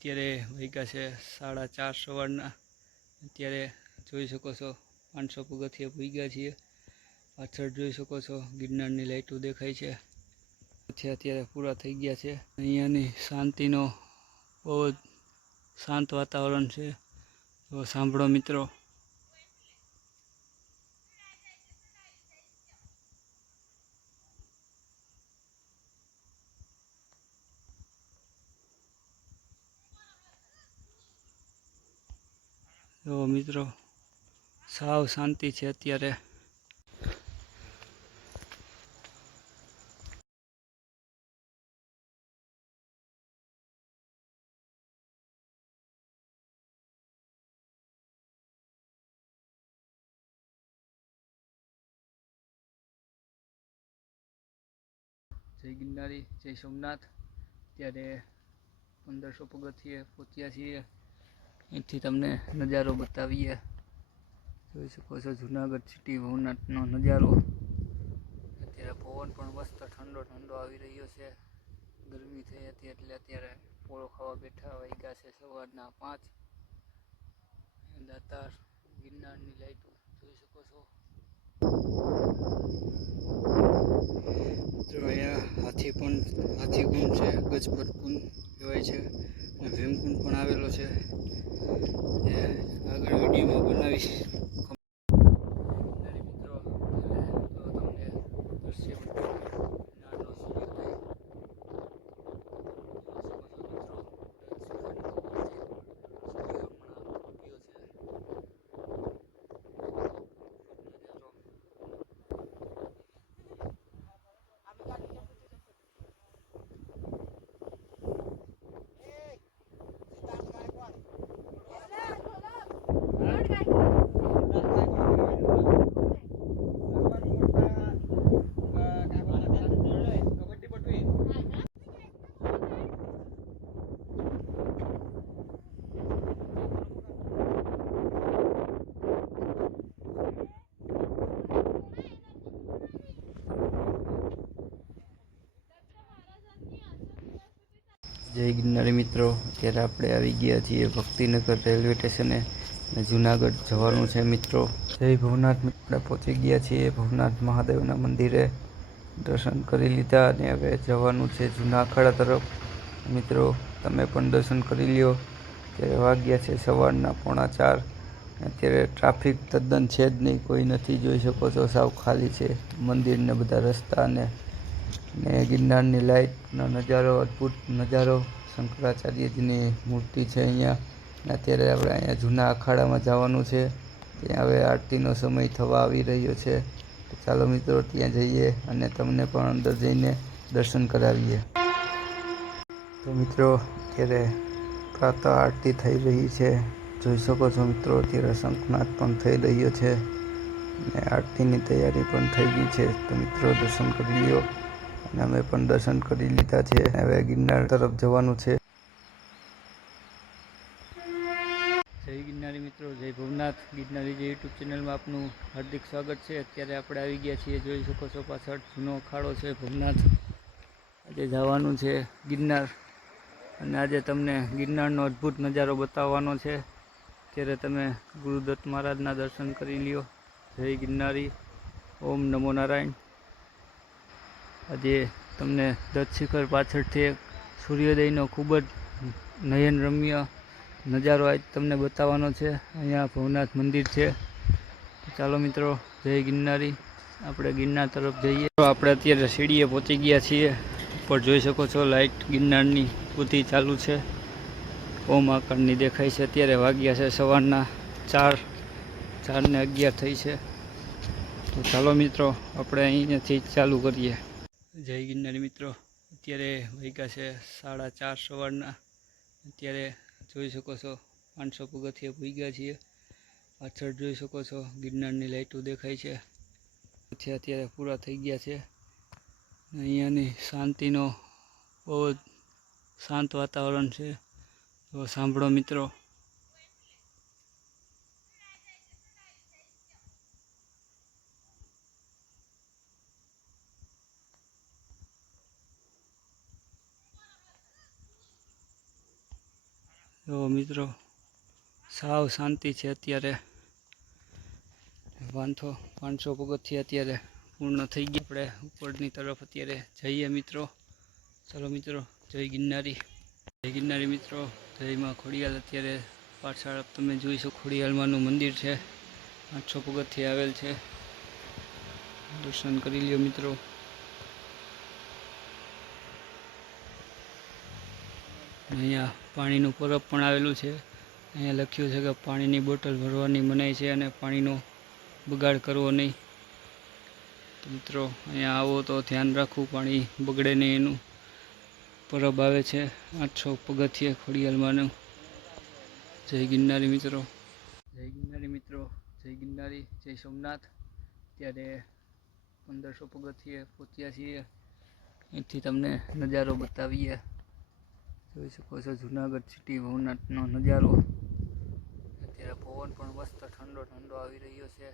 અત્યારે વાગ્યા છે સાડા ચાર સવારના. અત્યારે જોઈ શકો છો પાંચસો પગથિયે ભૂગ્યા છીએ. પાછળ જોઈ શકો છો ગિરનારની લાઈટો દેખાય છે. પછી અત્યારે પૂરા થઈ ગયા છે. અહીંયાની શાંતિનો બહુ જ શાંત વાતાવરણ છે. તો સાંભળો મિત્રો. તો મિત્રો, સાવ શાંતિ છે અત્યારે. જય ગિરનારી, જય સોમનાથ. ત્યારે પંદરસો પગથિયે પહોંચ્યા છીએ. અહીંથી તમને નજારો બતાવીએ. જોઈ શકો છો જુનાગઢ સિટી ભવનાથનો નજારો. અત્યારે પવન પણ મસ્ત ઠંડો ઠંડો આવી રહ્યો છે. ગરમી થઈ હતી એટલે અત્યારે પોળો ખાવા બેઠા વાગ્યા છે સવારના પાંચ. દાતાર ગિરનારની લાઈટો જોઈ શકો છો. મિત્રો, અહીંયા હાથી પણ, હાથી કુંડ છે ગજપત કુંડ કહેવાય છે. અને ભીમકુંડ પણ આવેલો છે. આગળ વિડીયોમાં બનાવીશ નાની મિત્રો તો તમને દ્રશ્ય બતાવું. નાનો સૂર્યોદય. સૂર્ય હમણાં ઉગ્યો છે. નજારો જય ગિરનારી મિત્રો. અત્યારે આપણે આવી ગયા છીએ ભક્તિનગર રેલવે સ્ટેશને. અને જુનાગઢ જવાનું છે મિત્રો. જય ભવનાથ આપણે પહોંચી ગયા છીએ ભવનાથ મહાદેવના મંદિરે. દર્શન કરી લીધા અને હવે જવાનું છે જૂના અખાડા તરફ. મિત્રો, તમે પણ દર્શન કરી લ્યો. ત્યારે વાગ્યા છે સવારના પોણા ચાર. અત્યારે ટ્રાફિક તદ્દન છે જ નહીં. કોઈ નથી, જોઈ શકો છો, સાવ ખાલી છે મંદિરને બધા રસ્તા ને ને ગિરનારની લાઇટનો નજારો, અદ્ભુત નજારો. શંકરાચાર્યજીની મૂર્તિ છે અહીંયા. અત્યારે આપણે અહીંયા જૂના અખાડામાં જવાનું છે. ત્યાં હવે આરતીનો સમય થવા આવી રહ્યો છે. ચાલો મિત્રો, ત્યાં જઈએ અને તમને પણ અંદર જઈને દર્શન કરાવીએ. તો મિત્રો, અત્યારે પ્રાતઃ આરતી થઈ રહી છે. જોઈ શકો છો મિત્રો, અત્યારે શંખનાદ પણ થઈ રહ્યો છે. અને આરતીની તૈયારી પણ થઈ ગઈ છે. તો મિત્રો, દર્શન કરી લ્યો. અમે પણ દર્શન કરી લીધા છે. હવે ગિરનાર તરફ જવાનું છે. જય ગિરનારી મિત્રો, જય ભવનાથ. ગિરનારી જે યુટ્યુબ ચેનલમાં આપનું હાર્દિક સ્વાગત છે. અત્યારે આપણે આવી ગયા છીએ, જોઈ શકો છો પાછળ, જૂનો અખાડો છે ભવનાથ. આજે જવાનું છે ગિરનાર. અને આજે તમને ગિરનારનો અદ્ભુત નજારો બતાવવાનો છે. ત્યારે તમે ગુરુદત્ત મહારાજના દર્શન કરી લ્યો. જય ગિરનારી. ઓમ નમો નારાયણ. આજે તમને દત્ત શિખર પાછળથી એક સૂર્યોદયનો ખૂબ જ નયનરમ્ય નજારો આજ તમને બતાવવાનો છે. અહીંયા ભવનાથ મંદિર છે. ચાલો મિત્રો, જય ગિરનારી. આપણે ગિરનાર તરફ જઈએ. આપણે અત્યારે સીડીએ પહોંચી ગયા છીએ. ઉપર જોઈ શકો છો લાઇટ ગિરનારની પૂતી ચાલુ છે. ઓમ આકારની દેખાય છે. અત્યારે વાગ્યા છે સવારના ચાર, ચારને અગિયાર થઈ છે. તો ચાલો મિત્રો, આપણે અહીંયાથી ચાલુ કરીએ. જય ગિરનારી મિત્રો. અત્યારે વાગ્યા છે સાડા ચાર સવારના. અત્યારે જોઈ શકો છો, પાંચસો પગથિયે ભૂગ્યા છીએ. પાછળ જોઈ શકો છો, ગિરનારની લાઈટો દેખાય છે. પછી અત્યારે પૂરા થઈ ગયા છે. અહીંયાની શાંતિનો બહુ શાંત વાતાવરણ છે. સાંભળો મિત્રો. તો મિત્રો, સાવ શાંતિ છે અત્યારે. વાંધો, પાંચસો પગથિયા અત્યારે પૂર્ણ થઈ ગયા. આપણે ઉપરની તરફ અત્યારે જઈએ મિત્રો. ચલો મિત્રો, જય ગિરનારી. જય ગિરનારી મિત્રો જયમાં ખોડિયાલ. અત્યારે પાછળ તમે જોઈ શકો ખોડિયાલમાંનું મંદિર છે. પાંચસો પગથિયા આવેલ છે. દર્શન કરી લ્યો મિત્રો. અહીંયા પાણીનું પરબ પણ આવેલું છે. અહીંયા લખ્યું છે કે પાણીની બોટલ ભરવાની મનાઈ છે અને પાણીનો બગાડ કરવો નહીં. મિત્રો, અહીંયા આવો તો ધ્યાન રાખવું, પાણી બગડે નહીં એનું. પરબ આવે છે આઠસો પગથિયે ખોડિયાલમાંનું જય ગિરનારી મિત્રો. જય ગિરનારી મિત્રો. જય ગિરનારી. જય સોમનાથ. ત્યારે પંદરસો પગથિયે પહોંચ્યા છીએ. અહીંથી તમને નજારો બતાવીએ. જોઈ શકો છો જુનાગઢ સિટી ભવનાથનો નજારો. અત્યારે પવન પણ મસ્ત ઠંડો ઠંડો આવી રહ્યો છે.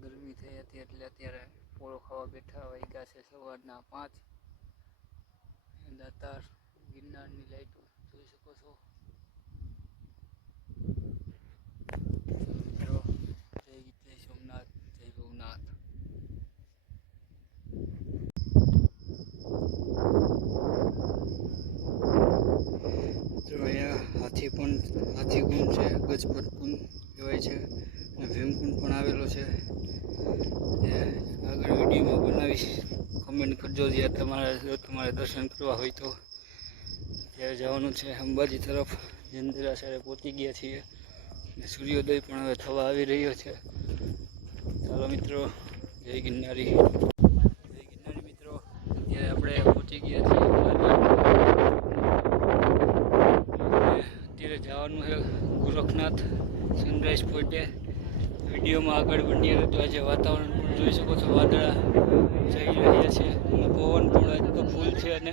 ગરમી થઈ હતી એટલે અત્યારે પોળો ખાવા બેઠા વાગ્યા છે સવારના પાંચ. દાતાર ગિરનારની લાઈટો જોઈ શકો છો મિત્રો જય જય સોમનાથ જય ભવનાથ તો અહીંયા હાથી પણ હાથી કુંડ પર કુંડ કહેવાય છે. અને ભીમકુંડ પણ આવેલો છે. એ આગળ વિડીયોમાં બનાવીશ. કમેન્ટ કરજો જ્યાં તમારે, જો તમારે દર્શન કરવા હોય તો. ત્યારે જવાનું છે અંબાજી તરફ. જંદરાસરે પહોંચી ગયા છીએ. સૂર્યોદય પણ હવે થવા આવી રહ્યો છે. ચાલો મિત્રો, જય ગિરનારી જય ગિરનારી મિત્રો અત્યારે આપણે પહોંચી ગયા છીએ અંબાજી. અત્યારે જવાનું છે ગોરખનાથ સનરાઈઝ પોઈન્ટે વિડીયોમાં આગળ બની તો આજે વાતાવરણ પણ જોઈ શકો છો. વાદળા જઈ રહ્યા છે. અને પવન પણ તો ફૂલ છે અને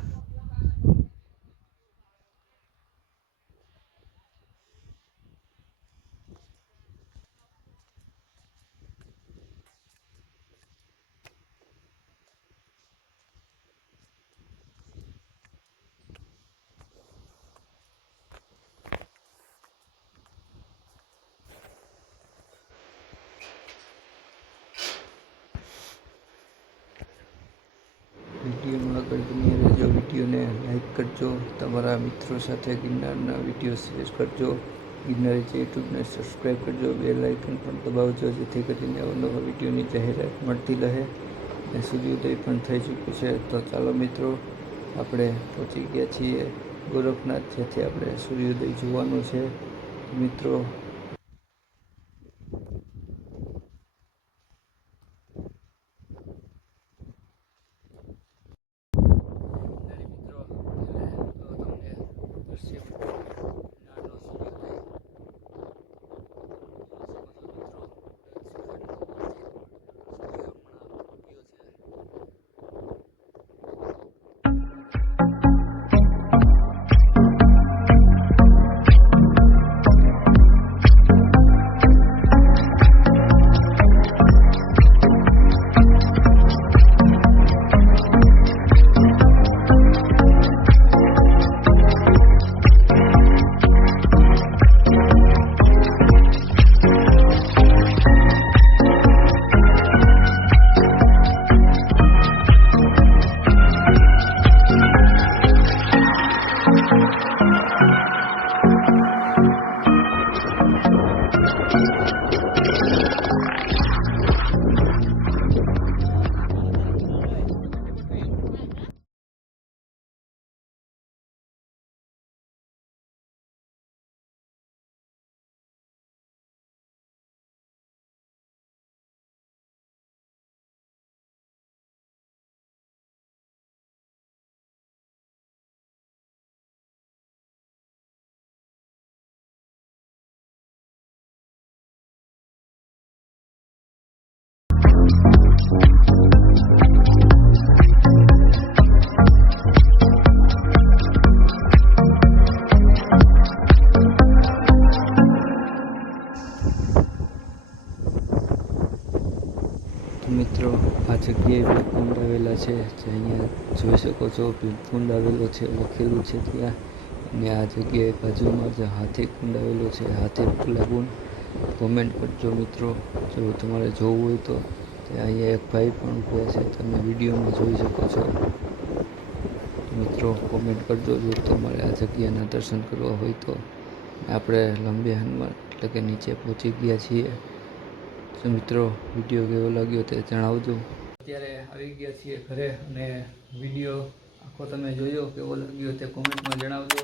કરજો. તમારા મિત્રો સાથે ગિરનારના વીડિયો શેર કરજો. ગિરનારી જે યુટ્યુબને સબસ્ક્રાઈબ કરજો. બે લાઇકન પણ દબાવજો, જેથી કરીને અવનવા વિડીયોની જાહેરાત મળતી રહે અને સૂર્યોદય પણ થઈ ચૂક્યું છે. તો ચાલો મિત્રો, આપણે પહોંચી ગયા છીએ ગોરખનાથ, જેથી આપણે સૂર્યોદય જોવાનો છે. મિત્રો જગ્યા છે, જે અહીંયા જોઈ શકો છો. ભીમકુંડ આવેલો છે, લખેલું છે ત્યાં. અને આ જગ્યાએ બાજુમાં જે હાથી કુંડ આવેલો છે. હાથી લાગુન કોમેન્ટ કરજો મિત્રો. જો તમારે જોવું હોય તો ત્યાં અહીંયા એક ભાઈ પણ ઊભા છે. તમે વિડીયોમાં જોઈ શકો છો. મિત્રો કોમેન્ટ કરજો. જો તમારે આ જગ્યાના દર્શન કરવા હોય તો આપણે લંબે હનુમાન, એટલે કે નીચે પહોંચી ગયા છીએ. મિત્રો વીડિયો કેવો લાગ્યો તે જણાવજો. અત્યારે આવી ગયા છીએ ઘરે અને વીડિયો આખો તમે જોયો, કેવો લાગ્યો તે કોમેન્ટમાં જણાવજો.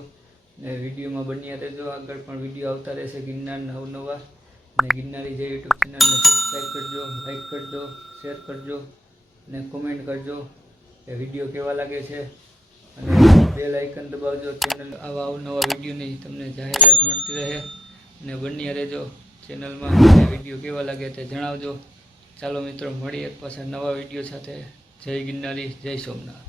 ને વિડીયોમાં બન્યા રહેજો આગળ, પણ વીડિયો આવતા રહેશે ગિરનાર અવનવા અને ગિરનારી જે યુટ્યુબ ચેનલને સબસ્ક્રાઈબ કરજો લાઈક કરજો શેર કરજો અને કોમેન્ટ કરજો કે વીડિયો કેવા લાગે છે. અને બેલ આઇકન દબાવજો ચેનલ આવા અવનવા વિડીયોની તમને જાહેરાત મળતી રહે. અને બન્યા રહેજો. ચેનલમાં વીડિયો કેવા લાગે તે જણાવજો. ચાલો મિત્રો, મળીએ પાછા નવા વીડિયો સાથે. જય ગિરનારી, જય સોમનાથ.